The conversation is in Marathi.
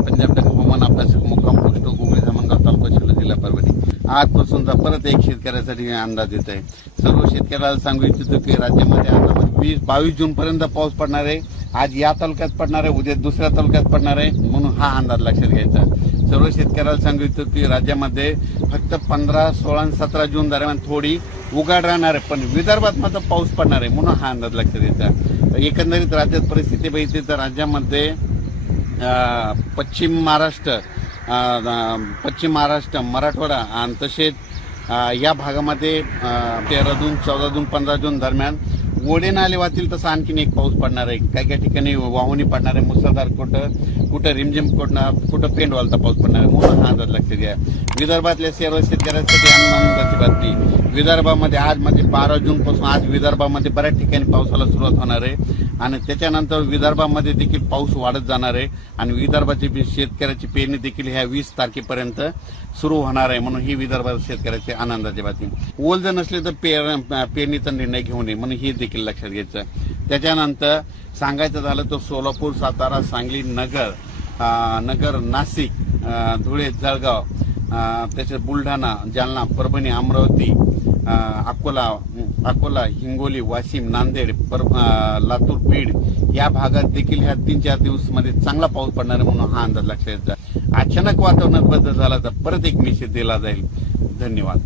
पंजाब डक हवामान अभ्यासक मुक्काम पोस्ट गुगळे धामणगाव तालुका शिल्लक जिल्हा परभणी. आजपासूनचा परत एक शेतकऱ्यासाठी अंदाज येत आहे. सर्व शेतकऱ्याला सांगू इच्छितो की राज्यामध्ये आता 22 जून पर्यंत पाऊस पडणार आहे. आज या तालुक्यात पडणार आहे, उद्या दुसऱ्या तालुक्यात पडणार आहे, म्हणून हा अंदाज लक्षात घ्यायचा. सर्व शेतकऱ्याला सांगू इच्छितो की राज्यामध्ये फक्त 15, 16 आणि 17 जून दरम्यान थोडी उघाड राहणार आहे, पण विदर्भात मात्र पाऊस पडणार आहे, म्हणून हा अंदाज लक्षात घ्यायचा. एकंदरीत राज्यात परिस्थिती बघितली तर राज्यामध्ये पश्चिम महाराष्ट्र, मराठवाडा आणि तसेच या भागामध्ये 13 जून, 14 जून, 15 जून दरम्यान ओढे नाले वाहतील तसं आणखीन एक पाऊस पडणार आहे. काही ठिकाणी वाहुणी पडणार आहे, मुसळधार, कुठं रिमझिम, कुठं पेंड वालता पाऊस पडणार आहे, म्हणून हा अंदाज लक्षात घ्या. विदर्भातल्या सर्व शेतकऱ्यांसाठी आनंदाची बातमी. विदर्भामध्ये आज म्हणजे 12 जून पासून आज विदर्भामध्ये बऱ्याच ठिकाणी पावसाला सुरुवात होणार आहे आणि त्याच्यानंतर विदर्भामध्ये देखील पाऊस वाढत जाणार आहे आणि विदर्भाची शेतकऱ्याची पेरणी देखील ह्या 20 तारखेपर्यंत सुरू होणार आहे, म्हणून ही विदर्भात शेतकऱ्याची आनंदाची बातमी. ओल जर नसले तर पेरणीचा निर्णय घेऊ नये, म्हणून हे देखील लक्षात घ्यायचं. त्याच्यानंतर सांगायचं झालं तर सोलापूर, सातारा, सांगली, नगर, नाशिक, धुळे, जळगाव, त्याच्यात बुलढाणा, जालना, परभणी, अमरावती, अकोला, हिंगोली, वाशिम, नांदेड, लातूर, बीड या भागात देखील ह्या 3-4 दिवसामध्ये चांगला पाऊस पडणार आहे, म्हणून हा अंदाज लक्षात घ्यायचा. अचानक वातावरणात बदल झाला तर परत एक मेसेज दिला जाईल. धन्यवाद.